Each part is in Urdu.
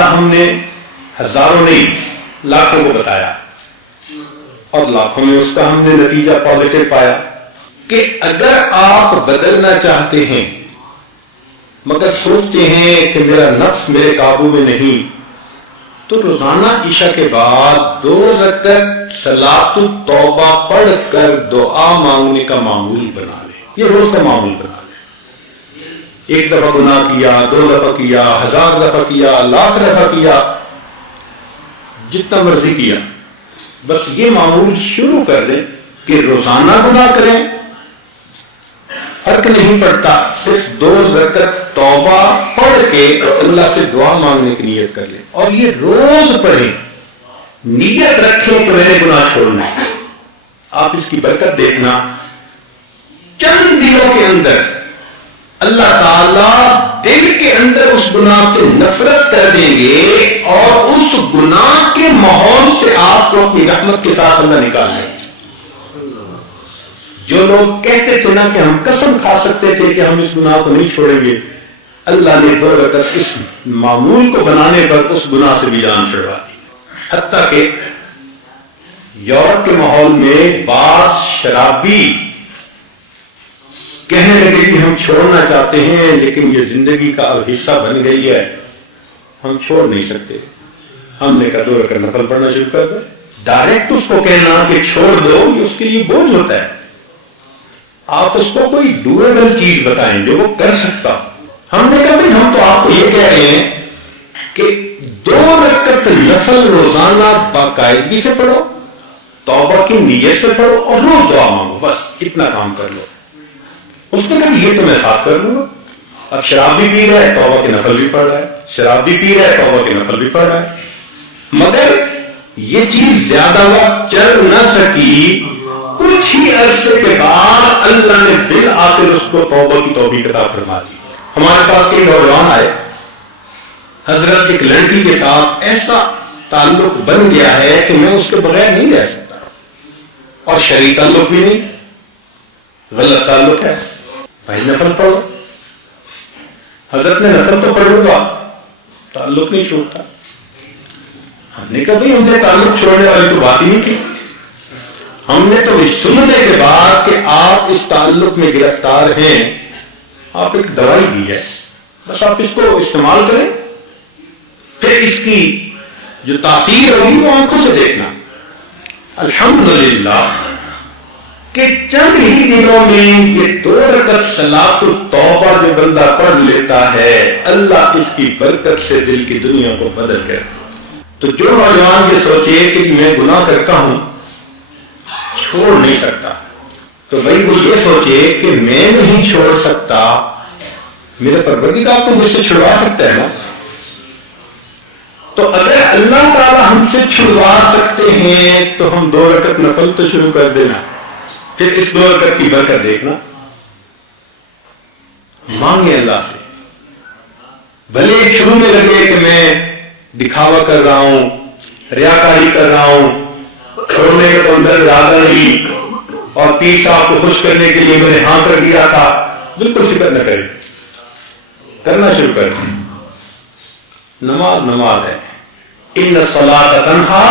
فائدہ ہم نے ہزاروں نہیں لاکھوں کو بتایا، اور لاکھوں میں اس کا ہم نے نتیجہ پازیٹو پایا کہ اگر آپ بدلنا چاہتے ہیں مگر سوچتے ہیں کہ میرا نفس میرے قابو میں نہیں، تو روزانہ عشاء کے بعد 2 رکعت صلاۃ التوبہ پڑھ کر دعا مانگنے کا معمول بنا لیں. یہ روز کا معمول بنا لیں. 1 دفعہ گناہ کیا، 2 دفعہ کیا، 1000 دفعہ کیا، لاکھ دفعہ کیا، جتنا مرضی کیا، بس یہ معمول شروع کر دیں کہ روزانہ گناہ کریں، فرق نہیں پڑتا، صرف 2 رکعت توبہ پڑھ کے اللہ سے دعا مانگنے کی نیت کر لیں، اور یہ روز پڑھیں، نیت رکھیں کہ میں نے گناہ چھوڑنا ہے. آپ اس کی برکت دیکھنا، چند دنوں کے اندر اللہ تعالیٰ دل کے اندر اس گناہ سے نفرت کر دیں گے، اور اس گناہ کے ماحول سے آپ کو اپنی رحمت کے ساتھ اللہ نکال دیں گے. جو لوگ کہتے تھے نا کہ ہم قسم کھا سکتے تھے کہ ہم اس گناہ کو نہیں چھوڑیں گے، اللہ نے 2 رکعت اس معمول کو بنانے پر اس گناہ سے بھی جان چھڑوا دی. حتیٰ کہ یورپ کے ماحول میں بعض شرابی کہنے لگے کہ ہم چھوڑنا چاہتے ہیں لیکن یہ زندگی کا اب حصہ بن گئی ہے، ہم چھوڑ نہیں سکتے. ہم نے کہا 2 رکعت نفل پڑھنا شروع کر دیں. ڈائریکٹ اس کو کہنا کہ چھوڑ دو، یہ اس کے لیے بوجھ ہوتا ہے. آپ اس کو کوئی ڈویبل چیز بتائیں جو وہ کر سکتا. ہم نے کہا بھائی ہم تو آپ کو یہ کہہ رہے ہیں کہ 2 رکعت نفل روزانہ باقاعدگی سے پڑھو، توبہ کی نیت سے پڑھو، اور روز دعا مانگو، بس اتنا کام کر لو. اس نے کہا یہ تو میں ساتھ کر لوں گا. اب شراب بھی پی رہا ہے، توبہ کے نفل بھی پڑھ رہا ہے، شراب بھی پی رہا ہے، توبہ کے نفل بھی پڑھ رہا ہے، مگر یہ چیز زیادہ وقت چل نہ سکی. کچھ ہی عرصے کے بعد اللہ نے بالآخر اس کو توبہ کی توفیق عطا فرما دی. ہمارے پاس کئی نوجوان آئے، حضرت ایک لڑکی کے ساتھ ایسا تعلق بن گیا ہے کہ میں اس کے بغیر نہیں رہ سکتا، اور شرعی تعلق بھی نہیں، غلط تعلق ہے. بھائی نفل پڑھو. حضرت نے نفل تو پڑھوں گا، تعلق نہیں چھوڑتا. ہم نے کہا بھائی ہم نے تعلق چھوڑنے والی تو بات ہی نہیں کی. ہم نے تو سننے کے بعد کہ آپ اس تعلق میں گرفتار ہیں، آپ ایک دوائی دی ہے، بس آپ اس کو استعمال کریں، پھر اس کی جو تاثیر ہوگی وہ آنکھوں سے دیکھنا. الحمدللہ کہ چند ہی دنوں میں یہ 2 رکعت صلاۃ التوبہ جو بندہ پڑھ لیتا ہے، اللہ اس کی برکت سے دل کی دنیا کو بدل کر. تو جو نوجوان یہ سوچے کہ میں گناہ کرتا ہوں چھوڑ نہیں سکتا، تو بھائی وہ یہ سوچے کہ میں نہیں چھوڑ سکتا، میرے پروردگار تو مجھ سے چھڑوا سکتا ہے نا. تو اگر اللہ تعالی ہم سے چھڑوا سکتے ہیں تو ہم 2 رکعت نفل تو شروع کر دینا، پھر اس 2 رکعت کی برکت دیکھنا. مانگے اللہ سے. بھلے شروع میں لگے کہ میں دکھاوا کر رہا ہوں، ریاکاری کر رہا ہوں، چھوڑنے کا تو اندر ارادہ نہیں، اور پیر صاحب کو خوش کرنے کے لیے میں نے ہاں کر دیا تھا، بالکل فکر نہ کریں، کرنا شروع کر دیں. نماز نماز ہے. ان الصلاۃ تنہی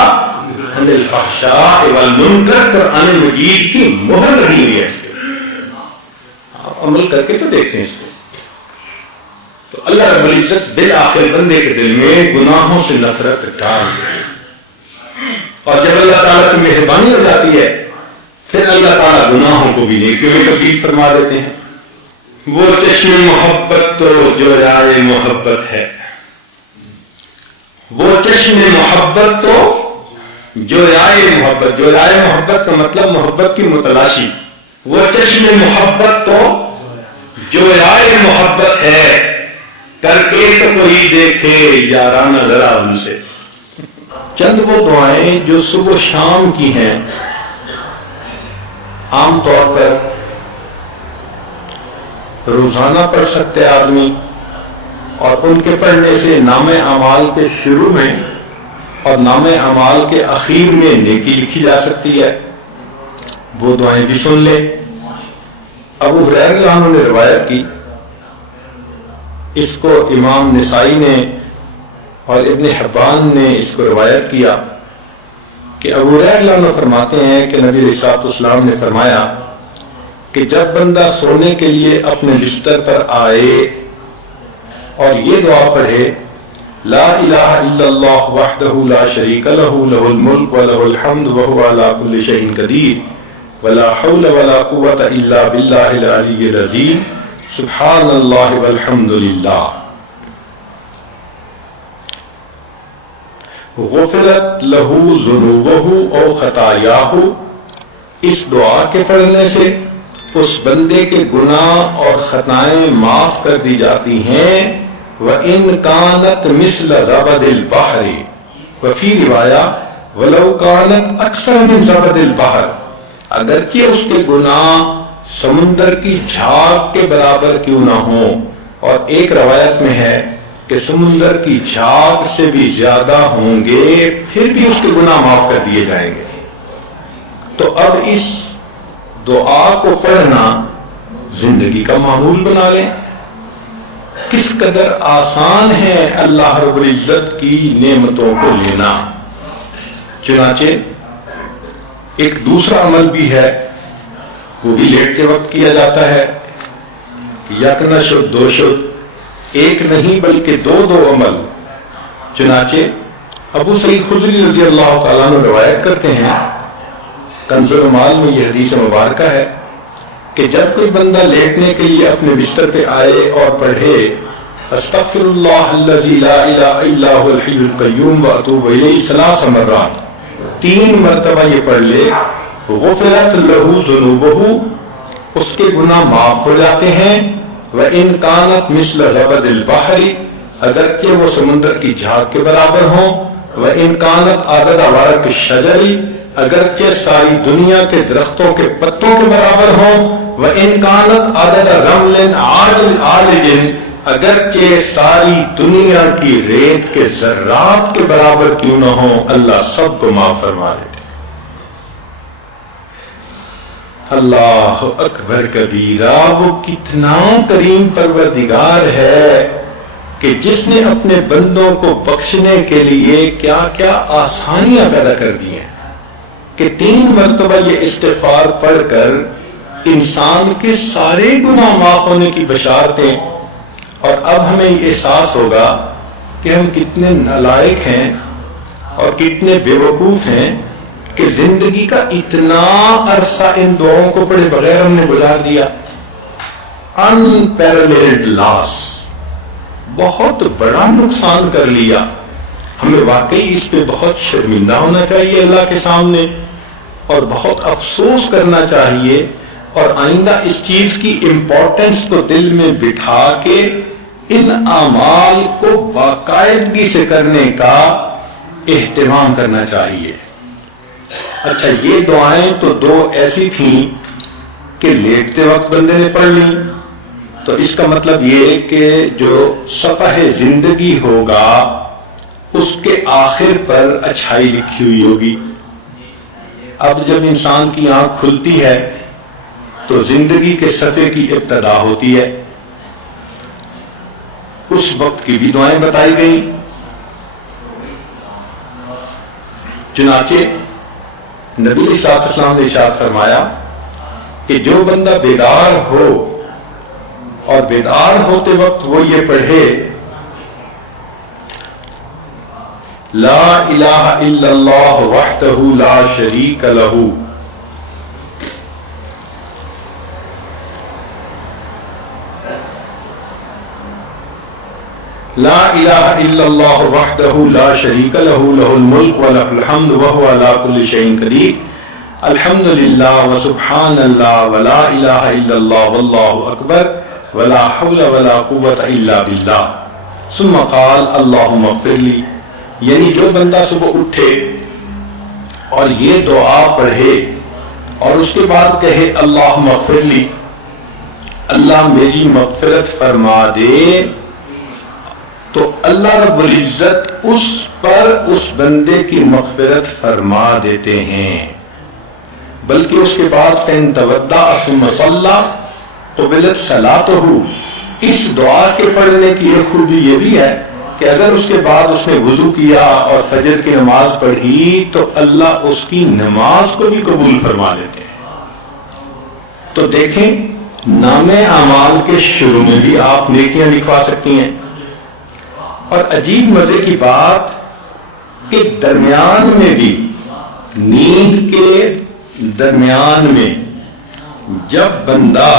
عن الفحشاء والمنکر، قرآن مجید کی مہر لگی ہوئی ہے اس پہ. آپ عمل کر کے تو دیکھیں اس کو. تو اللہ رب العزت بالآخر بندے کے دل میں گناہوں سے نفرت ڈال دیتے ہیں، اور جب اللہ تعالیٰ کی مہربانی ہو جاتی ہے پھر اللہ تعالیٰ گناہوں کو بھی نیکیوں میں تبدیل فرما دیتے ہیں. وہ چشم محبت تو جو رائے محبت ہے، وہ چشم محبت تو جو رائے محبت، جو رائے محبت کا مطلب محبت کی متلاشی. وہ چشم محبت تو جو رائے محبت ہے، کر کے تو کوئی دیکھے یارانہ ذرا ان سے. چند وہ دعائیں جو صبح و شام کی ہیں، عام طور پر روزانہ پڑھ سکتے آدمی، اور ان کے پڑھنے سے نام اعمال کے شروع میں اور نام اعمال کے اخیر میں نیکی لکھی جا سکتی ہے. وہ دعائیں بھی سن لیں. ابو ہریرہ رضی اللہ عنہ نے روایت کی، اس کو امام نسائی نے اور ابن حبان نے اس کو روایت کیا کہ ابو ہریرہ عنہ فرماتے ہیں کہ نبی علیہ الصلوۃ والسلام نے فرمایا کہ جب بندہ سونے کے لیے اپنے بستر پر آئے اور یہ دعا پڑھے لا الہ الا اللہ وحدہ لا شریک لہ لہ الملک ولہ الحمد وہو علی کل شیء قدیر ولا حول ولا قوة الا باللہ العلی العظیم سبحان اللہ والحمد للہ غفرت لہ ذنوبہ او خطایاہ، اس دعا کے پڑھنے سے اس بندے کے گناہ اور خطائیں معاف کر دی جاتی ہیں وَإِن كَانَتْ مِثْلَ زَبَدِ الْبَحْرِ، وفی روایہ وَلَوْ كَانَتْ أَكْثَرَ مِنْ زَبَدِ الْبَحْرِ، اگرچہ اس کے گناہ سمندر کی جھاگ کے برابر کیوں نہ ہوں، اور ایک روایت میں ہے کہ سمندر کی جھاگ سے بھی زیادہ ہوں گے پھر بھی اس کے گناہ معاف کر دیے جائیں گے۔ تو اب اس دعا کو پڑھنا زندگی کا معمول بنا لیں۔ کس قدر آسان ہے اللہ رب العزت کی نعمتوں کو لینا۔ چنانچہ ایک دوسرا عمل بھی ہے، وہ بھی لیٹتے وقت کیا جاتا ہے، یک نہ شد دو شد، ایک نہیں بلکہ دو عمل۔ چنانچہ ابو سعید خدری رضی اللہ تعالیٰ عنہ روایت کرتے ہیں، کنز المال میں یہ حدیث مبارکہ ہے کہ جب کوئی بندہ لیٹنے کے لیے اپنے بستر پہ آئے اور پڑھے استغفر اللہ الذی لا الہ الا هو الحی القیوم واتوب الیہ 3 مرات، 3 مرتبہ یہ پڑھ لے، غفرت لہ ذنوبہ، اس کے گناہ معاف ہو جاتے ہیں، وَإِن كَانَتْ مِثْلَ زَبَدِ الْبَحْرِ، اگرچہ وہ سمندر کی جھاگ کے برابر ہوں، وَإِن كَانَتْ عَدَدَ وَرَقِ الشَّجَرِ، اگرچہ ساری دنیا کے درختوں کے پتوں کے برابر ہوں، وَإِن كَانَتْ عَدَدَ رَمْلٍ عَالِجٍ، اگرچہ ساری دنیا کی ریت کے ذرات کے برابر کیوں نہ ہوں، اللہ سب کو معاف فرما دیتے۔ اللہ اکبر کبیرہ، وہ کتنا کریم پروردگار ہے کہ جس نے اپنے بندوں کو بخشنے کے لیے کیا کیا آسانیاں پیدا کر دی ہیں کہ 3 مرتبہ یہ استغفار پڑھ کر انسان کے سارے گناہ معاف ہونے کی بشارتیں۔ اور اب ہمیں یہ احساس ہوگا کہ ہم کتنے نالائق ہیں اور کتنے بے وقوف ہیں کہ زندگی کا اتنا عرصہ ان دعاؤں کو پڑھے بغیر ہم نے گزار دیا۔ unparalleled loss، بہت بڑا نقصان کر لیا۔ ہمیں واقعی اس پہ بہت شرمندہ ہونا چاہیے اللہ کے سامنے، اور بہت افسوس کرنا چاہیے، اور آئندہ اس چیز کی امپورٹنس کو دل میں بٹھا کے ان اعمال کو باقاعدگی سے کرنے کا اہتمام کرنا چاہیے۔ اچھا، یہ دعائیں تو 2 ایسی تھیں کہ لیٹتے وقت بندے نے پڑھ لی، تو اس کا مطلب یہ کہ جو صفحہ زندگی ہوگا اس کے آخر پر اچھائی لکھی ہوئی ہوگی۔ اب جب انسان کی آنکھ کھلتی ہے تو زندگی کے صفحے کی ابتدا ہوتی ہے، اس وقت کی بھی دعائیں بتائی گئی۔ چنانچہ نبی صلی اللہ علیہ وسلم نے ارشاد فرمایا کہ جو بندہ بیدار ہو اور بیدار ہوتے وقت وہ یہ پڑھے لا الہ الا اللہ وحدہ لا شریک لہ، لا الہ الا اللہ وحدہ لا شریک لہ لہ الملک ولہ الحمد وہو علی کل شیء قدیر، الحمد للہ وسبحان اللہ ولا الہ الا اللہ واللہ اکبر ولا حول ولا قوة الا باللہ، ثم قال اللہم اغفر لی۔ یعنی جو بندہ صبح اٹھے اور یہ دعا پڑھے اور اس کے بعد کہے اللہم اغفر لی، اللہ میری مغفرت فرما دے، تو اللہ رب العزت اس پر اس بندے کی مغفرت فرما دیتے ہیں۔ بلکہ اس کے بعد فَإِن تَوَضَّأَ ثُمَّ صَلَّى قُبِلَتْ صَلَاتُهُ، اس دعا کے پڑھنے کی ایک خوبی یہ بھی ہے کہ اگر اس کے بعد اس نے وضو کیا اور فجر کی نماز پڑھی تو اللہ اس کی نماز کو بھی قبول فرما لیتے ہیں۔ تو دیکھیں نام اعمال کے شروع میں بھی آپ نیکیاں لکھوا سکتی ہیں، اور عجیب مزے کی بات کہ درمیان میں بھی، نیند کے درمیان میں جب بندہ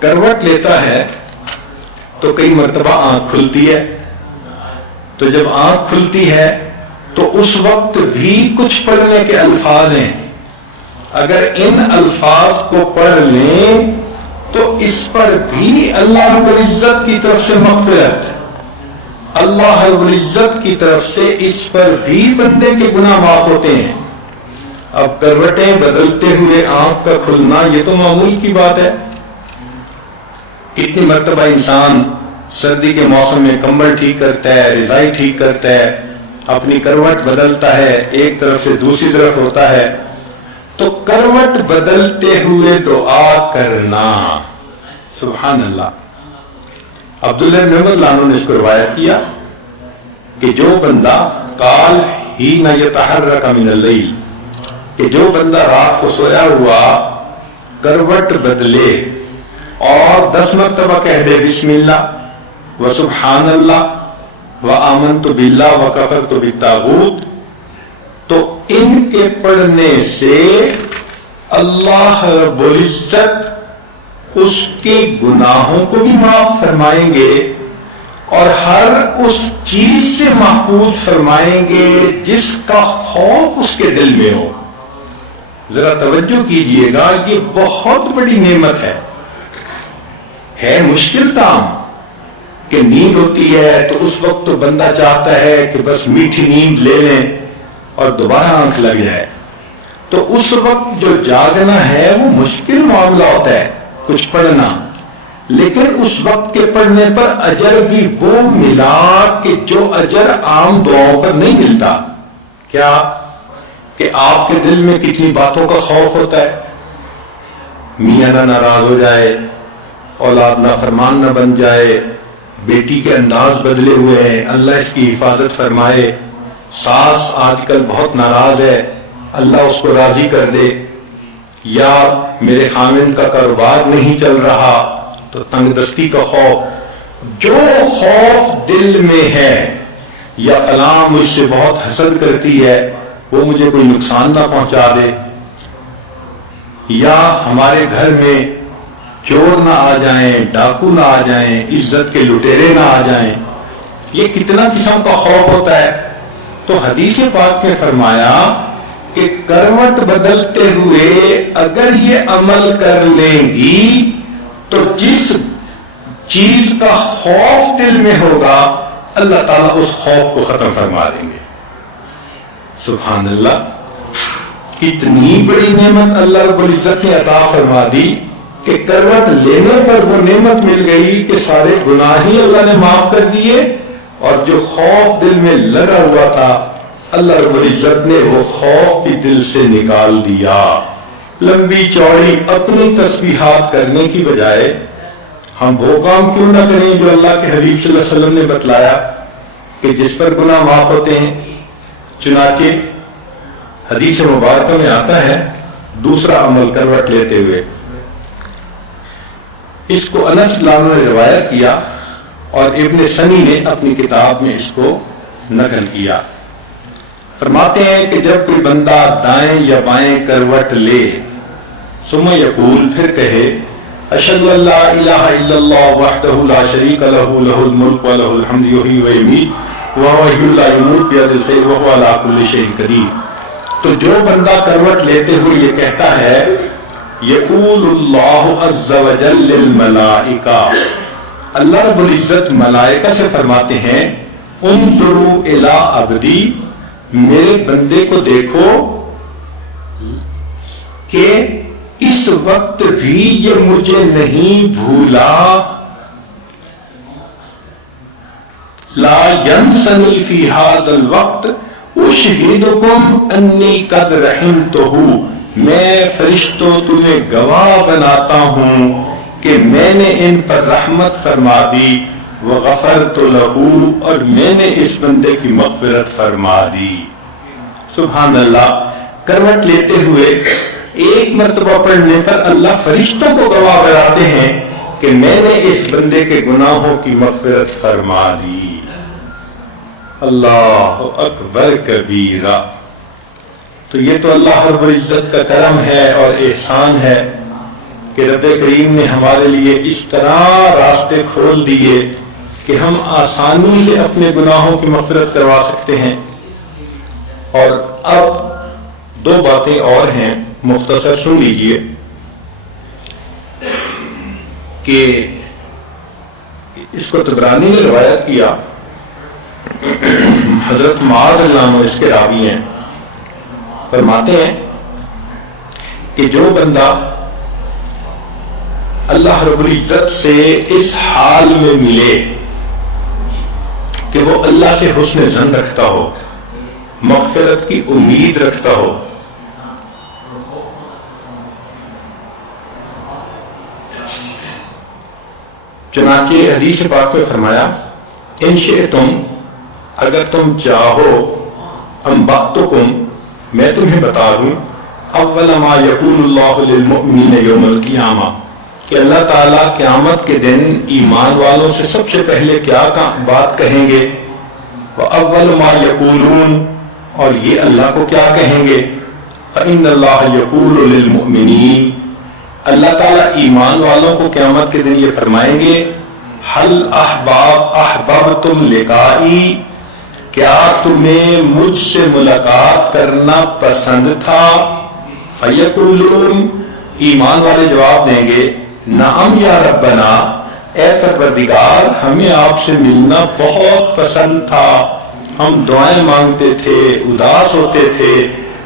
کروٹ لیتا ہے تو کئی مرتبہ آنکھ کھلتی ہے، تو جب آنکھ کھلتی ہے تو اس وقت بھی کچھ پڑھنے کے الفاظ ہیں، اگر ان الفاظ کو پڑھ لیں تو اس پر بھی اللہ رب العزت کی طرف سے مغفرت، اللہ رب العزت کی طرف سے اس پر بھی بندے کے گناہ معاف ہوتے ہیں۔ اب کروٹیں بدلتے ہوئے آنکھ کا کھلنا یہ تو معمول کی بات ہے، کتنی مرتبہ انسان سردی کے موسم میں کمبل ٹھیک کرتا ہے، رضائی ٹھیک کرتا ہے، اپنی کروٹ بدلتا ہے، ایک طرف سے دوسری طرف ہوتا ہے، تو کروٹ بدلتے ہوئے دعا کرنا، سبحان اللہ۔ عبداللہ بن عمر رضی اللہ عنہ نے اس کو روایت کیا کہ جو بندہ قال حین یتحرک من اللیل، کہ جو بندہ رات کو سویا ہوا کروٹ بدلے اور 10 مرتبہ کہہ دے بسم اللہ و سبحان اللہ و آمنت باللہ و کفرت بالطاغوت، تو ان کے پڑھنے سے اللہ رب العزت اس کے گناہوں کو بھی معاف فرمائیں گے اور ہر اس چیز سے محفوظ فرمائیں گے جس کا خوف اس کے دل میں ہو۔ ذرا توجہ کیجئے گا، یہ بہت بڑی نعمت ہے مشکل کام کہ نیند ہوتی ہے تو اس وقت تو بندہ چاہتا ہے کہ بس میٹھی نیند لے لیں اور دوبارہ آنکھ لگ جائے، تو اس وقت جو جاگنا ہے وہ مشکل معاملہ ہوتا ہے کچھ پڑھنا، لیکن اس وقت کے پڑھنے پر اجر بھی وہ ملا کہ جو اجر عام دعاؤں پر نہیں ملتا۔ کیا کہ آپ کے دل میں کتنی باتوں کا خوف ہوتا ہے، میاں نہ ناراض ہو جائے، اولاد نافرمان نہ بن جائے، بیٹی کے انداز بدلے ہوئے ہیں، اللہ اس کی حفاظت فرمائے، ساس آج کل بہت ناراض ہے، اللہ اس کو راضی کر دے، یا میرے خامند کا کاروبار نہیں چل رہا تو تنگ دستی کا خوف، جو خوف دل میں ہے، یا فلاں مجھ سے بہت حسد کرتی ہے وہ مجھے کوئی نقصان نہ پہنچا دے، یا ہمارے گھر میں چور نہ آ جائیں، ڈاکو نہ آ جائیں، عزت کے لٹیرے نہ آ جائیں، یہ کتنا قسم کا خوف ہوتا ہے۔ تو حدیث پاک میں فرمایا کہ کروٹ بدلتے ہوئے اگر یہ عمل کر لیں گی تو جس چیز کا خوف دل میں ہوگا اللہ تعالیٰ اس خوف کو ختم فرما دیں گے۔ سبحان اللہ، کتنی بڑی نعمت اللہ رب العزت نے عطا فرما دی کہ کروٹ لینے پر وہ نعمت مل گئی کہ سارے گناہ ہی اللہ نے معاف کر دیے، اور جو خوف دل میں لگا ہوا تھا اللہ رب العزت نے وہ خوف بھی دل سے نکال دیا۔ لمبی چوڑی اپنی تسبیحات کرنے کی بجائے ہم وہ کام کیوں نہ کریں جو اللہ کے حبیب صلی اللہ علیہ وسلم نے بتلایا کہ جس پر گناہ معاف ہوتے ہیں۔ چنانچہ حدیث مبارکہ میں آتا ہے دوسرا عمل کروٹ لیتے ہوئے، اس کو انس رضی اللہ عنہ نے روایت کیا اور ابن سنی نے اپنی کتاب میں اس کو نقل کیا۔ فرماتے ہیں کہ جب کوئی بندہ دائیں یا بائیں کروٹ لے ثم یقول، پھر کہے اشہد ان لا الہ الا اللہ وحدہ لا شریک لہ لہ الملک ولہ الحمد یحیی ویمیت وہو حی لا یموت بیدہ الخیر وہو علی کل شیء قدیر، تو جو بندہ کروٹ لیتے ہوئے یہ کہتا ہے یقول اللہ عز وجل للملائکہ، اللہ رب العزت ملائکہ سے فرماتے ہیں انظروا الی عبدی، میرے بندے کو دیکھو کہ اس وقت بھی یہ مجھے نہیں بھولا، لا ینسنی فی ھذا الوقت اشہدکم انی قد رحمتہ، میں فرشتوں تمہیں گواہ بناتا ہوں کہ میں نے ان پر رحمت فرما دی وغفرت لہو، اور میں نے اس بندے کی مغفرت فرما دی۔ سبحان اللہ، کروٹ لیتے ہوئے ایک مرتبہ پڑھنے پر اللہ فرشتوں کو گواہ بناتے ہیں کہ میں نے اس بندے کے گناہوں کی مغفرت فرما دی۔ اللہ اکبر کبیرہ۔ تو یہ تو اللہ رب العزت کا کرم ہے اور احسان ہے کہ رب کریم نے ہمارے لیے اس طرح راستے کھول دیے کہ ہم آسانی سے اپنے گناہوں کی مغفرت کروا سکتے ہیں۔ اور اب دو باتیں اور ہیں، مختصر سن لیجئے کہ اس کو طبرانی نے روایت کیا، حضرت معاذ اللہ عنہ اس کے راوی ہیں، فرماتے ہیں کہ جو بندہ اللہ رب العزت سے اس حال میں ملے کہ وہ اللہ سے حسن ظن رکھتا ہو، مغفرت کی امید رکھتا ہو، چنانچہ حدیث پاک میں فرمایا ان شئتم، اگر تم چاہو، انبأتکم، میں تمہیں بتا دوں، اول ما یقول اللہ للمؤمنین یوم القیامہ، کہ اللہ تعالیٰ قیامت کے دن ایمان والوں سے سب سے پہلے کیا بات کہیں گے، وَأَوَّلُ مَا يَقُولُونَ، اور یہ اللہ کو کیا کہیں گے، فَإِنَّ اللَّهَ يَقُولُ لِلْمُؤْمِنِينَ، اللہ تعالیٰ ایمان والوں کو قیامت کے دن یہ فرمائیں گے، حَلْ أَحْبَبْتُمْ لِقَائِي، کیا تمہیں مجھ سے ملاقات کرنا پسند تھا، فَيَقُولُونَ، ایمان والے جواب دیں گے، نعم یا ربنا، اے پروردگار ہمیں آپ سے ملنا بہت پسند تھا، ہم دعائیں مانگتے تھے، اداس ہوتے تھے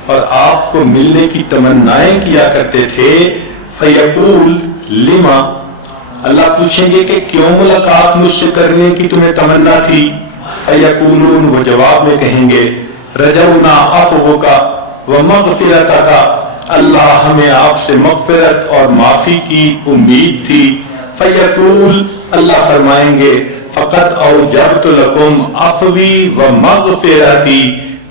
اور آپ کو ملنے کی تمنائیں کیا کرتے تھے، فیقول لما، اللہ پوچھیں گے کہ کیوں ملاقات مجھ سے کرنے کی تمہیں تمنا تھی، فیقولون، وہ جواب میں کہیں گے، رجونا عفوک ومغفرتک، اللہ ہمیں آپ سے مغفرت اور معافی کی امید تھی، فیقول، اللہ فرمائیں گے، فقط اوجبت لکم عفوی ومغفرتی،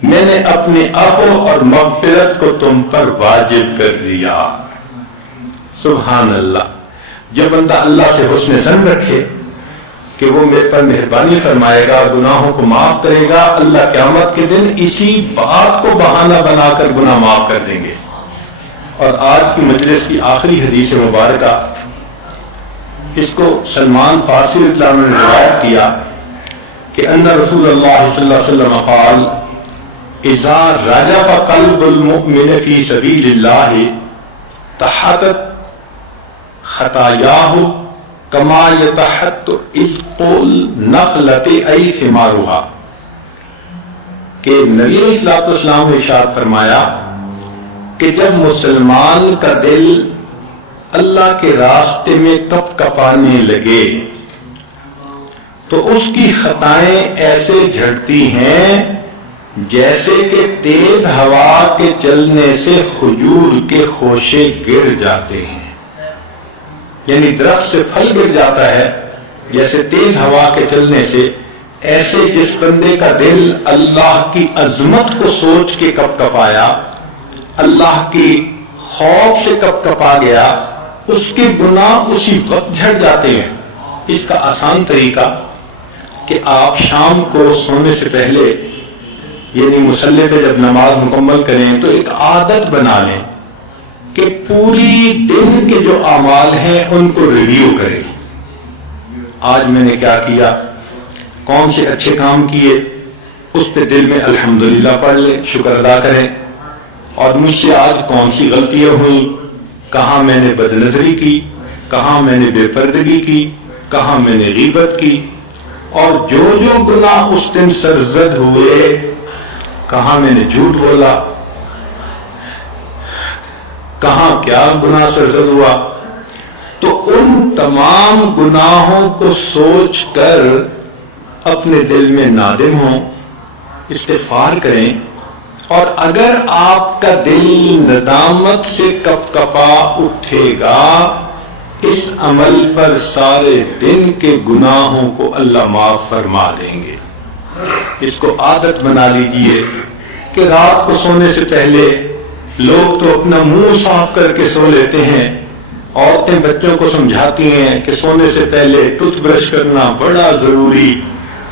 میں نے اپنے عفو اور مغفرت کو تم پر واجب کر دیا۔ سبحان اللہ۔ جو بندہ اللہ سے حسن ظن رکھے کہ وہ میرے پر مہربانی فرمائے گا، گناہوں کو معاف کرے گا، اللہ قیامت کے دن اسی بات کو بہانہ بنا کر گناہ معاف کر دیں گے۔ اور آج کی مجلس کی آخری حدیث مبارکہ، اس کو سلمان فارسی رضی اللہ عنہ نے روایت کیا کہ ان رسول اللہ صلی اللہ علیہ وسلم قال اذا رجف قلب المؤمن فی سبیل اللہ تحطت خطایاہ کما یتحط عذق النخلۃ ای ثمارها، کہ نبی علیہ الصلوۃ والسلام نے ارشاد فرمایا کہ جب مسلمان کا دل اللہ کے راستے میں کپ کپانے لگے تو اس کی خطائیں ایسے جھڑتی ہیں جیسے کہ تیز ہوا کے چلنے سے کھجور کے خوشے گر جاتے ہیں، یعنی درخت سے پھل گر جاتا ہے جیسے تیز ہوا کے چلنے سے، ایسے جس بندے کا دل اللہ کی عظمت کو سوچ کے کپ کپایا، اللہ کی خوف سے کپ کپا گیا، اس کے گناہ اسی وقت جھڑ جاتے ہیں۔ اس کا آسان طریقہ کہ آپ شام کو سونے سے پہلے، یعنی مصلی پہ جب نماز مکمل کریں تو ایک عادت بنا لیں کہ پوری دن کے جو اعمال ہیں ان کو ریویو کریں۔ آج میں نے کیا کیا، کون سے اچھے کام کیے، اس پہ دل میں الحمدللہ پڑھ لیں، شکر ادا کریں، اور مجھ سے آج کون سی غلطیاں ہوئیں، کہاں میں نے بد نظری کی، کہاں میں نے بے پردگی کی، کہاں میں نے غیبت کی، اور جو جو گناہ اس دن سرزد ہوئے، کہاں میں نے جھوٹ بولا، کہاں کیا گناہ سرزد ہوا، تو ان تمام گناہوں کو سوچ کر اپنے دل میں نادم ہوں، استغفار کریں، اور اگر آپ کا دل ندامت سے کپ کپا اٹھے گا اس عمل پر سارے دن کے گناہوں کو اللہ معاف فرما دیں گے۔ اس کو عادت بنا لیجئے کہ رات کو سونے سے پہلے لوگ تو اپنا منہ صاف کر کے سو لیتے ہیں، عورتیں بچوں کو سمجھاتی ہیں کہ سونے سے پہلے ٹوتھ برش کرنا بڑا ضروری،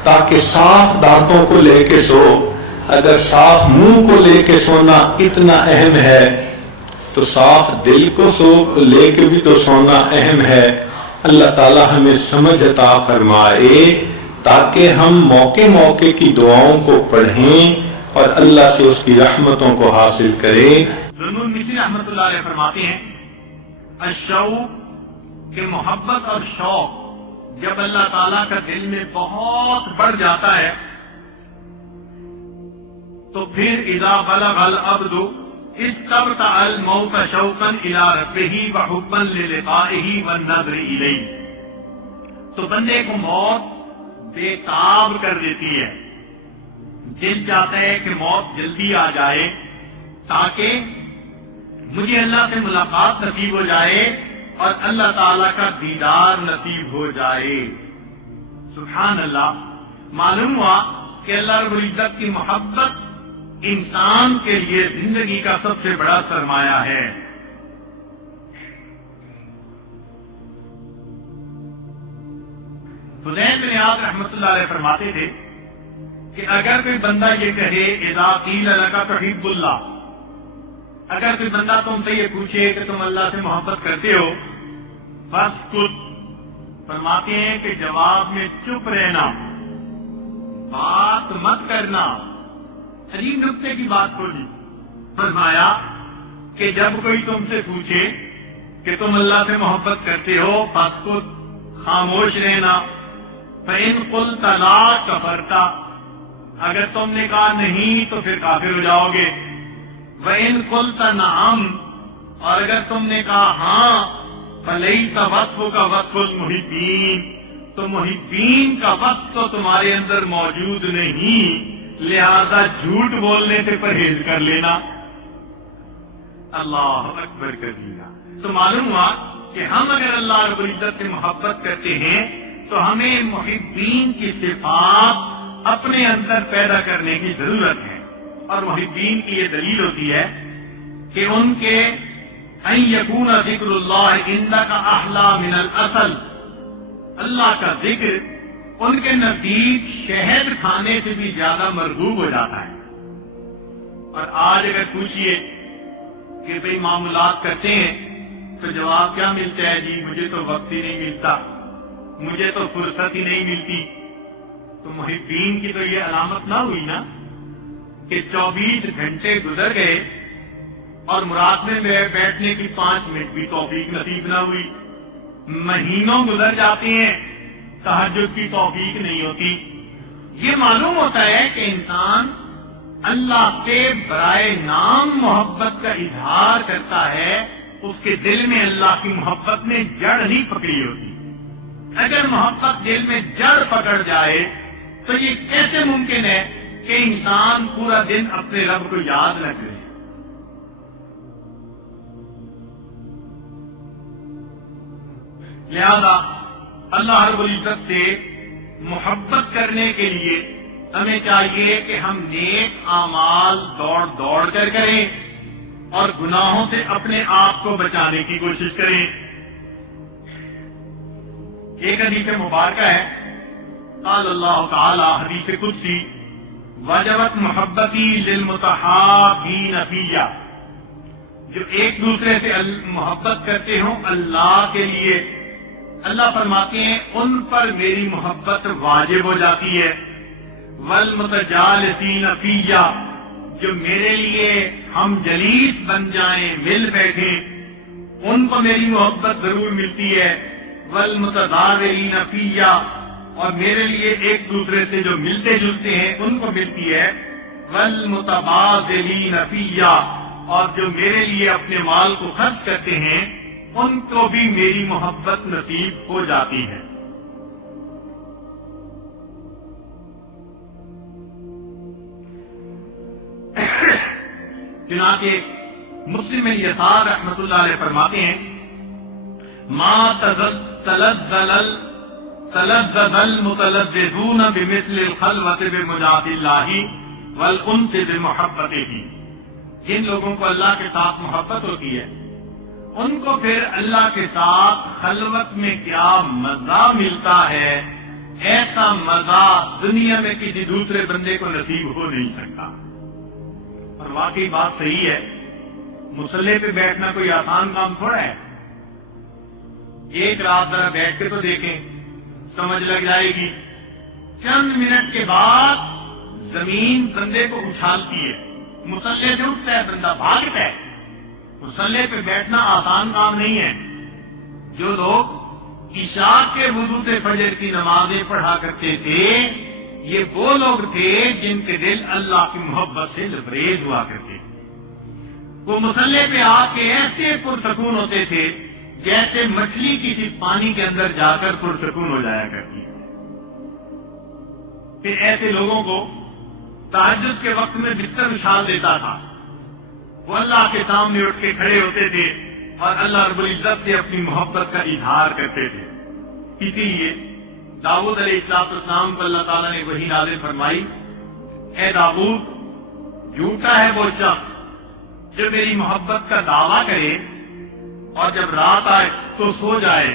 تاکہ صاف دانتوں کو لے کے سو۔ اگر صاف منہ کو لے کے سونا اتنا اہم ہے تو صاف دل کو لے کے بھی تو سونا اہم ہے۔ اللہ تعالی ہمیں سمجھ عطا فرمائے تاکہ ہم موقع موقع کی دعاؤں کو پڑھیں اور اللہ سے اس کی رحمتوں کو حاصل کریں۔ ذنون مصری رحمۃ اللہ علیہ فرماتے ہیں الشوق کہ محبت اور شوق جب اللہ تعالیٰ کا دل میں بہت بڑھ جاتا ہے تو پھر اذا بلغ العبد استبطأ الموت شوقا الى ربه وحبا للقائه والنظر الیہ، تو بندے کو موت بے تاب کر دیتی ہے، دل چاہتا ہے کہ موت جلدی آ جائے تاکہ مجھے اللہ سے ملاقات نصیب ہو جائے اور اللہ تعالیٰ کا دیدار نصیب ہو جائے۔ سبحان اللہ، معلوم ہوا کہ اللہ رب العزت کی محبت انسان کے لیے زندگی کا سب سے بڑا سرمایہ ہے۔ حذیفہ بن یاد رحمۃ اللہ علیہ فرماتے تھے کہ اگر کوئی بندہ یہ کہے اذا قیل لک تحب اللہ، اگر کوئی بندہ تم سے یہ پوچھے کہ تم اللہ سے محبت کرتے ہو، بس کچھ فرماتے ہیں کہ جواب میں چپ رہنا، بات مت کرنا۔ عجیب نکتے کی بات بولی، فرمایا کہ جب کوئی تم سے پوچھے کہ تم اللہ سے محبت کرتے ہو، بس کچھ خاموش رہنا۔ فَإِن قُلْتَ لَا كَفَرْتَ، اگر تم نے کہا نہیں تو پھر کافر ہو جاؤ گے۔ وَإِن قُلْتَ نَعَمْ، اور اگر تم نے کہا ہاں، فَلَيْسَ وَصْفُكَ وَصْفُ الْمُحِبِّينَ، تو محبین کا وصف تو تمہارے اندر موجود نہیں، لہذا جھوٹ بولنے سے پرہیز کر لینا۔ اللہ اکبر کبیرہ۔ تو معلوم ہوا کہ ہم اگر اللہ رب العزت سے محبت کرتے ہیں تو ہمیں محبین کی صفات اپنے اندر پیدا کرنے کی ضرورت ہے، اور محبین کی یہ دلیل ہوتی ہے کہ ان کے ان یکون ذکر اللہ عندک احلی من العسل، اللہ کا ذکر ان کے نزدیک شہد کھانے سے بھی زیادہ مرغوب ہو جاتا ہے۔ اور آج اگر پوچھئے کہ بھئی معاملات کرتے ہیں تو جواب کیا ملتا ہے؟ جی مجھے تو وقت ہی نہیں ملتا، مجھے تو فرصت ہی نہیں ملتی۔ تو محبین کی تو یہ علامت نہ ہوئی نا کہ 24 گھنٹے گزر گئے اور مراقبے میں بیٹھنے کی 5 منٹ بھی توفیق نصیب نہ ہوئی، مہینوں گزر جاتے ہیں، تہجد کی توفیق نہیں ہوتی۔ یہ معلوم ہوتا ہے کہ انسان اللہ سے برائے نام محبت کا اظہار کرتا ہے، اس کے دل میں اللہ کی محبت نے جڑ نہیں پکڑی ہوتی۔ اگر محبت دل میں جڑ پکڑ جائے تو یہ کیسے ممکن ہے کہ انسان پورا دن اپنے رب کو یاد نہ کرے؟ لہذا اللہ رب العزت سے محبت کرنے کے لیے ہمیں چاہیے کہ ہم نیک اعمال دوڑ کر کریں اور گناہوں سے اپنے آپ کو بچانے کی کوشش کریں۔ ایک حدیث مبارکہ ہے، قال اللہ تعالی، حدیث قدسی، وجبت محبتی للمتحابین فیہ، جو ایک دوسرے سے محبت کرتے ہوں اللہ کے لیے، اللہ فرماتے ہیں ان پر میری محبت واجب ہو جاتی ہے۔ والمتجالسین فیہ، جو میرے لیے ہم جلیس بن جائیں، مل بیٹھیں، ان کو میری محبت ضرور ملتی ہے۔ والمتضارعین فیہ، اور میرے لیے ایک دوسرے سے جو ملتے جلتے ہیں ان کو ملتی ہے۔ والمتبادلین فیہ، اور جو میرے لیے اپنے مال کو خرچ کرتے ہیں ان کو بھی میری محبت نصیب ہو جاتی ہے۔ چنانچہ مسلم بن یسار رحمۃ اللہ علیہ فرماتے ہیں، ما تلذذ المتلذذون بمثل الخلوة بمجاد اللہ والانس بمحبته. جن لوگوں کو اللہ کے ساتھ محبت ہوتی ہے ان کو پھر اللہ کے ساتھ خلوت میں کیا مزہ ملتا ہے، ایسا مزہ دنیا میں کسی دوسرے بندے کو نصیب ہو نہیں سکتا. اور واقعی بات صحیح ہے، مصلے پہ بیٹھنا کوئی آسان کام تھوڑا ہے. ایک رات ذرا بیٹھ کے تو دیکھیں، سمجھ لگ جائے گی. چند منٹ کے بعد زمین بندے کو اچھالتی ہے، مصلے سے اٹھتا ہے بندہ، بھاگتا ہے. مصلے پہ بیٹھنا آسان کام نہیں ہے. جو لوگ عشاء کے وضو سے فجر کی نمازیں پڑھا کرتے تھے، یہ وہ لوگ تھے جن کے دل اللہ کی محبت سے لبریز ہوا کرتے. وہ مصلے پہ آ کے ایسے پرسکون ہوتے تھے جیسے مچھلی کسی پانی کے اندر جا کر پرسکون ہو جایا کرتی. پھر ایسے لوگوں کو تہجد کے وقت میں بستر اچھال دیتا تھا. وہ اللہ کے سامنے اٹھ کے کھڑے ہوتے تھے اور اللہ رب العزت سے اپنی محبت کا اظہار کرتے تھے. اسی لیے داؤد علیہ السلام کو اللہ تعالیٰ نے وحی نازل فرمائی، اے داؤد، جھوٹا ہے وہ شخص جو میری محبت کا دعویٰ کرے اور جب رات آئے تو سو جائے.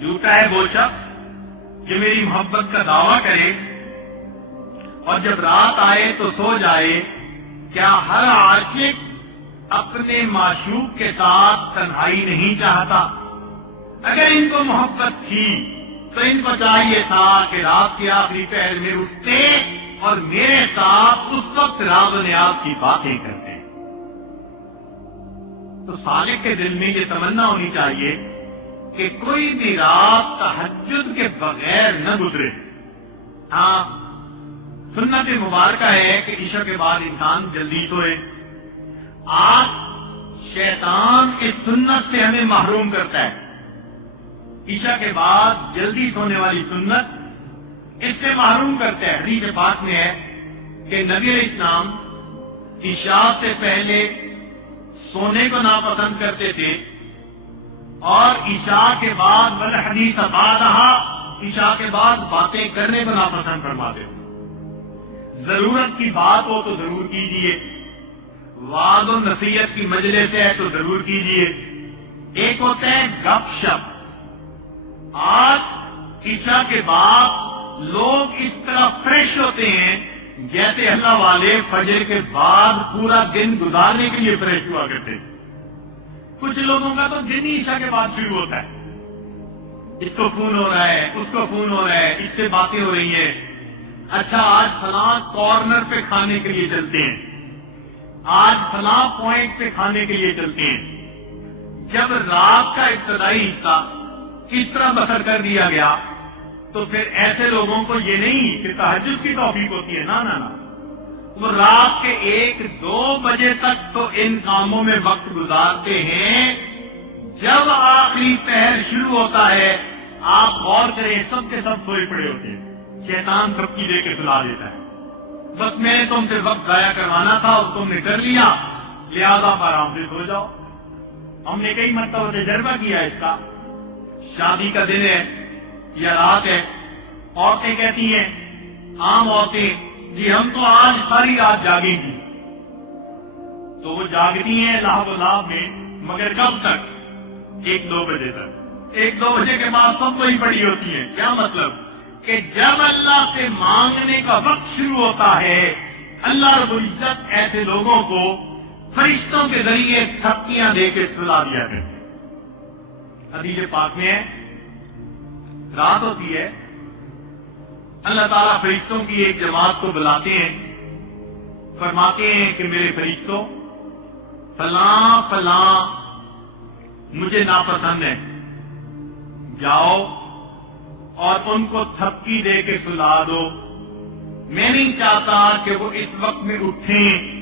جھوٹا ہے وہ شخص جو میری محبت کا دعویٰ کرے اور جب رات آئے تو سو جائے. کیا ہر عاشق اپنے معشوق کے ساتھ تنہائی نہیں چاہتا؟ اگر ان کو محبت تھی تو ان کو چاہیے تھا کہ رات کے آخری پہر میں اٹھتے اور میرے ساتھ اس وقت راز و نیاز کی باتیں کرتے. تو صالح کے دل میں یہ تمنا ہونی چاہیے کہ کوئی بھی رات تہجد کے بغیر نہ گزرے. ہاں، سنت مبارکہ ہے کہ عشاء کے بعد انسان جلدی سوئے. آج شیطان اس سنت سے ہمیں محروم کرتا ہے. عشاء کے بعد جلدی سونے والی سنت اس سے محروم کرتا ہے. حدیث پاک میں ہے کہ نبی علیہ السلام عشاء سے پہلے سونے کو ناپسند کرتے تھے اور عشاء کے بعد والحدیث بعدہا، عشاء کے بعد باتیں کرنے کو ناپسند فرماتے تھے. ضرورت کی بات ہو تو ضرور کیجیے، وعظ و نصیحت کی مجلس ہے تو ضرور کیجیے. ایک ہوتا ہے گپ شپ. آج عشاء کے بعد لوگ اس طرح فریش ہوتے ہیں جیسے اللہ والے فجر کے بعد پورا دن گزارنے کے لیے فریش ہوا کرتے. کچھ لوگوں کا تو دن ہی عشاء کے بعد شروع ہوتا ہے. اس کو فون ہو رہا ہے، اس کو فون ہو رہا ہے، اس سے باتیں ہو رہی ہیں. اچھا آج فلاں کارنر پہ کھانے کے لیے چلتے ہیں، آج فلاں پوائنٹ پہ کھانے کے لیے چلتے ہیں. جب رات کا ابتدائی حصہ اس طرح بسر کر دیا گیا تو پھر ایسے لوگوں کو یہ نہیں کہ تہجد کی توفیق ہوتی ہے. نہ نہ نہ، وہ رات کے 1-2 بجے تک تو ان کاموں میں وقت گزارتے ہیں. جب آخری پہر شروع ہوتا ہے آپ غور کریں، سب کے سب سوئے پڑے ہوتے ہیں. شیطان تھپکی دے کے سلا دیتا ہے، بس میں نے تم سے وقت ضائع کروانا تھا اور تم نے کر لیا، لہذا آرام سے سو جاؤ. ہم نے کئی مرتبہ تجربہ کیا اس کا. شادی کا دن ہے یا رات ہے، عورتیں کہتی ہیں، عام عورتیں، جی ہم تو آج ساری رات جاگیں گی. تو وہ جاگتی ہیں لہو و لعب میں، مگر کب تک؟ 1-2 بجے تک. 1-2 بجے کے بعد سب وہی پڑی ہوتی ہیں. کیا مطلب؟ کہ جب اللہ سے مانگنے کا وقت شروع ہوتا ہے اللہ رب العزت ایسے لوگوں کو فرشتوں کے ذریعے تھپکیاں دے کے سلا دیا کرتے. حدیث پاک میں ہے، رات ہوتی ہے، اللہ تعالیٰ فرشتوں کی ایک جماعت کو بلاتے ہیں، فرماتے ہیں کہ میرے فرشتوں فلاں فلاں مجھے ناپسند ہے، جاؤ اور ان کو تھپکی دے کے سلا دو. میں نہیں چاہتا کہ وہ اس وقت میں اٹھیں،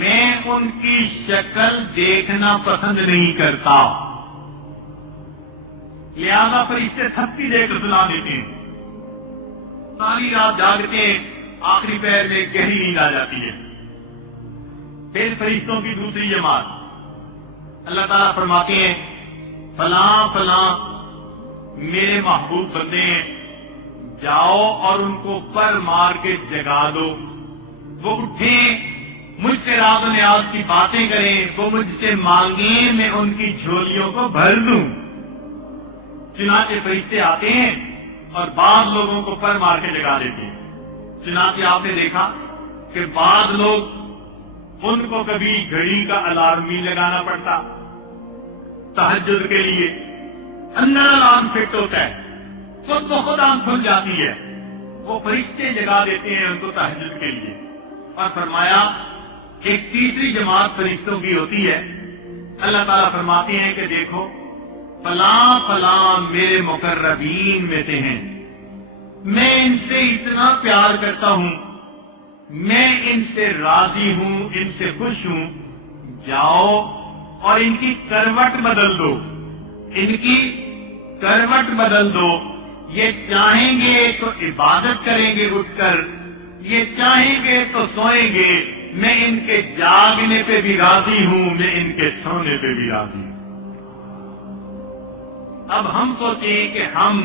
میں ان کی شکل دیکھنا پسند نہیں کرتا، لہذا فرشتے تھپکی دے کے سلا دیتے ہیں. ساری رات جاگتے ہیں، آخری پہر میں گہری نیند آ جاتی ہے. پھر فرشتوں کی دوسری جماعت، اللہ تعالیٰ فرماتے ہیں فلاں فلاں میرے محبوب بندے ہیں، جاؤ اور ان کو پر مار کے جگا دو، وہ اٹھیں، مجھ سے راز و نیاز کی باتیں کریں، وہ مجھ سے مانگیں، میں ان کی جھولیوں کو بھر دوں۔ چنانچہ فرشتے آتے ہیں اور بعض لوگوں کو پر مار کے جگا دیتے ہیں۔ چنانچہ آپ نے دیکھا کہ بعض لوگ ان کو کبھی گھڑی کا الارم بھی لگانا پڑتا تہجد کے لیے، اندر الارم فٹ ہوتا ہے، خود بخود آنکھ کھل جاتی ہے، وہ فرشتے جگا دیتے ہیں ان کو تہجد کے لیے۔ اور فرمایا ایک تیسری جماعت فرشتوں کی ہوتی ہے، اللہ تعالیٰ فرماتے ہیں کہ دیکھو فلاں فلاں میرے مقربین میں سے ہیں، میں ان سے اتنا پیار کرتا ہوں، میں ان سے راضی ہوں، ان سے خوش ہوں، جاؤ اور ان کی کروٹ بدل دو، ان کی کروٹ بدل دو، یہ چاہیں گے تو عبادت کریں گے اٹھ کر، یہ چاہیں گے تو سوئیں گے، میں ان کے جاگنے پہ بھی راضی ہوں، میں ان کے سونے پہ بھی راضی ہوں۔ اب ہم سوچیں کہ ہم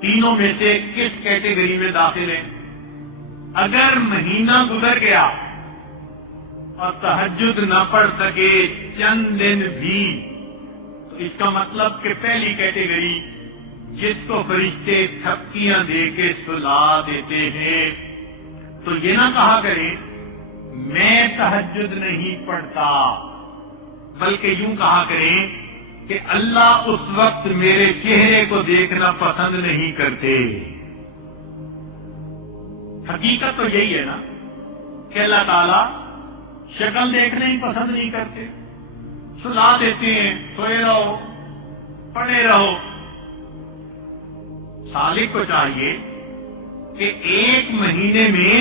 تینوں میں سے کس کیٹیگری میں داخل ہیں۔ اگر مہینہ گزر گیا اور تہجد نہ پڑھ سکے چند دن بھی، تو اس کا مطلب کہ پہلی کیٹیگری جس کو فرشتے تھپکیاں دے کے سلا دیتے ہیں، تو یہ نہ کہا کرے میں تہجد نہیں پڑھتا، بلکہ یوں کہا کریں کہ اللہ اس وقت میرے چہرے کو دیکھنا پسند نہیں کرتے۔ حقیقت تو یہی ہے نا کہ اللہ تعالیٰ شکل دیکھنا ہی پسند نہیں کرتے، سلا دیتے ہیں، سوئے رہو، پڑے رہو۔ سالک کو چاہیے کہ ایک مہینے میں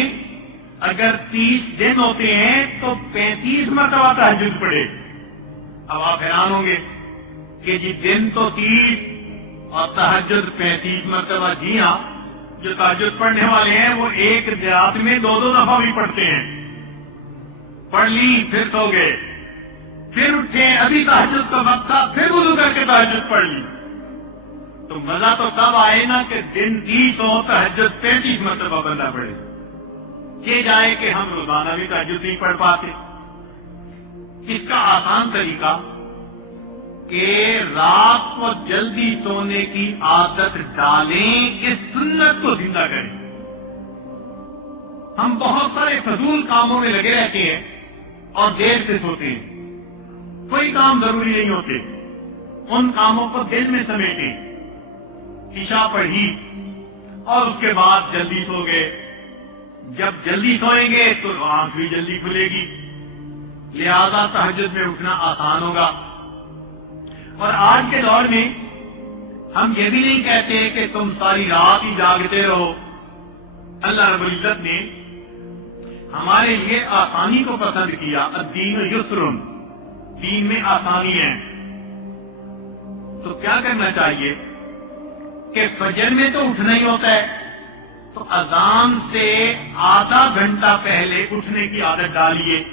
اگر 30 دن ہوتے ہیں تو 35 مرتبہ تہجد پڑھے۔ اب آپ حیران ہوں گے کہ جی دن تو 30 اور تہجد 35 مرتبہ۔ جی ہاں، جو تہجد پڑھنے والے ہیں وہ ایک رات میں 2 دفعہ بھی پڑھتے ہیں، پڑھ لی پھر سو گئے، پھر اٹھے، ابھی تہجد کا وقت تھا، پھر وضو کر کے تہجد پڑھ لی۔ تو مزہ تو تب آئے نا کہ دن 30 ہو، تہجد 35 مرتبہ بندہ پڑھے۔ یہ جائے کہ ہم روزانہ بھی تہجد نہیں پڑھ پاتے۔ اس کا آسان طریقہ کہ رات کو جلدی سونے کی عادت ڈالیں، اس سنت کو زندہ کریں۔ ہم بہت سارے فضول کاموں میں لگے رہتے ہیں اور دیر سے سوتے ہیں، کوئی کام ضروری نہیں ہوتے، ان کاموں کو دن میں سمیٹیں۔ عشاء پڑھی اور اس کے بعد جلدی سو گئے، جب جلدی سوئیں گے تو آنکھ بھی جلدی کھلے گی، لہذا تہجد میں اٹھنا آسان ہوگا۔ اور آج کے دور میں ہم یہ بھی نہیں کہتے کہ تم ساری رات ہی جاگتے رہو۔ اللہ رب العزت نے ہمارے لیے آسانی کو پسند کیا، الدین یسر، دین میں آسانی ہے۔ تو کیا کرنا چاہیے کہ فجر میں تو اٹھنا ہی ہوتا ہے، تو اذان سے آدھا گھنٹہ پہلے اٹھنے کی عادت ڈالیے۔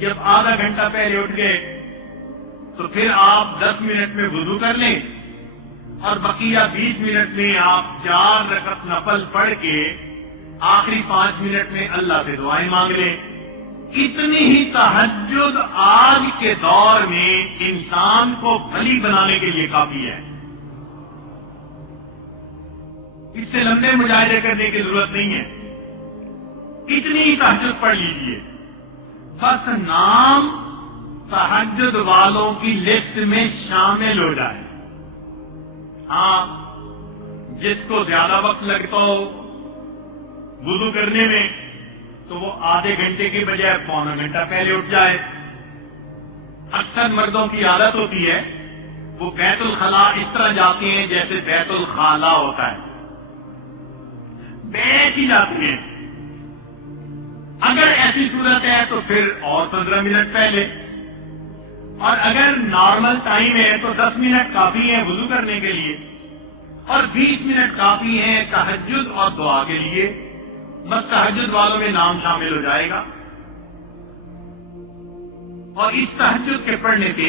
جب آدھا گھنٹہ پہلے اٹھ گئے تو پھر آپ 10 منٹ میں وضو کر لیں اور بقیہ 20 منٹ میں آپ 4 رکعت نفل پڑھ کے آخری 5 منٹ میں اللہ سے دعائیں مانگ لیں۔ اتنی ہی تہجد آج کے دور میں انسان کو بھلی بنانے کے لیے کافی ہے، اس سے لمبے مجاہدے کرنے کی ضرورت نہیں ہے، اتنی ہی تہجد پڑھ لیجیے، بس نام تہجد والوں کی لسٹ میں شامل ہو جائے۔ ہاں، جس کو زیادہ وقت لگتا ہو وضو کرنے میں تو وہ آدھے گھنٹے کی بجائے پونا گھنٹہ پہلے اٹھ جائے۔ اکثر مردوں کی عادت ہوتی ہے وہ بیت الخلا اس طرح جاتے ہیں جیسے بیت الخلا ہوتا ہے، بیٹھ ہی جاتی ہیں۔ اگر ایسی صورت ہے تو پھر اور 15 منٹ پہلے، اور اگر نارمل ٹائم ہے تو 10 منٹ کافی ہے وضو کرنے کے لیے، اور 20 منٹ کافی ہے تہجد اور دعا کے لیے۔ بس تہجد والوں میں نام شامل ہو جائے گا، اور اس تہجد کے پڑھنے سے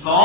100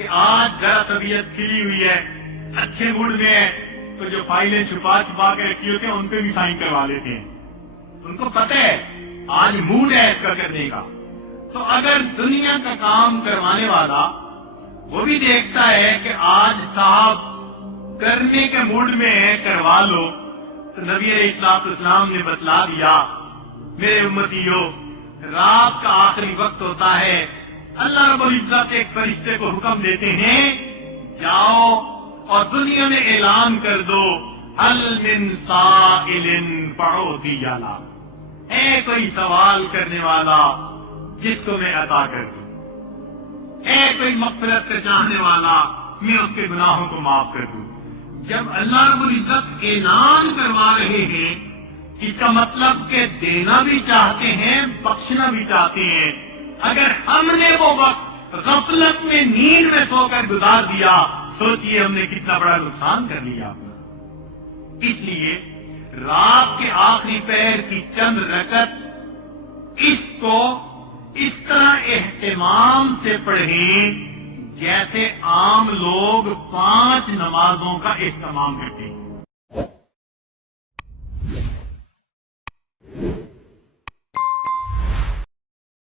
کہ آج ذرا طبیعت کھلی ہوئی ہے، اچھے موڈ میں ہے، تو جو فائلیں چھپا چھپا کے رکھی ہوتی ہیں ان پہ بھی سائن کروا لیتے ہیں. ان کو پتہ ہے آج موڈ ہے اس کا کرنے کا. تو اگر دنیا کا کام کروانے والا وہ بھی دیکھتا ہے کہ آج صاحب کرنے کے موڈ میں ہے، کروا لو، تو نبی علیہ السلام نے بتلا دیا میرے امتیوں، رات کا آخری وقت ہوتا ہے، اللہ رب العزت ایک فرشتے کو حکم دیتے ہیں جاؤ اور دنیا میں اعلان کر دو هل من سائل فأعطيه له، ہے کوئی سوال کرنے والا جس کو میں عطا کر دوں، ہے کوئی مغفرت کا چاہنے والا میں اس کے گناہوں کو معاف کر دوں. جب اللہ رب العزت اعلان کروا رہے ہیں اس کا مطلب کہ دینا بھی چاہتے ہیں، بخشنا بھی چاہتے ہیں. اگر ہم نے وہ وقت غفلت میں نیند میں سو کر گزار دیا، سوچئے ہم نے کتنا بڑا نقصان کر لیا. اس لیے رات کے آخری پہر کی چند رکعت اس کو اس طرح اہتمام سے پڑھیں جیسے عام لوگ 5 نمازوں کا اہتمام کرتے ہیں.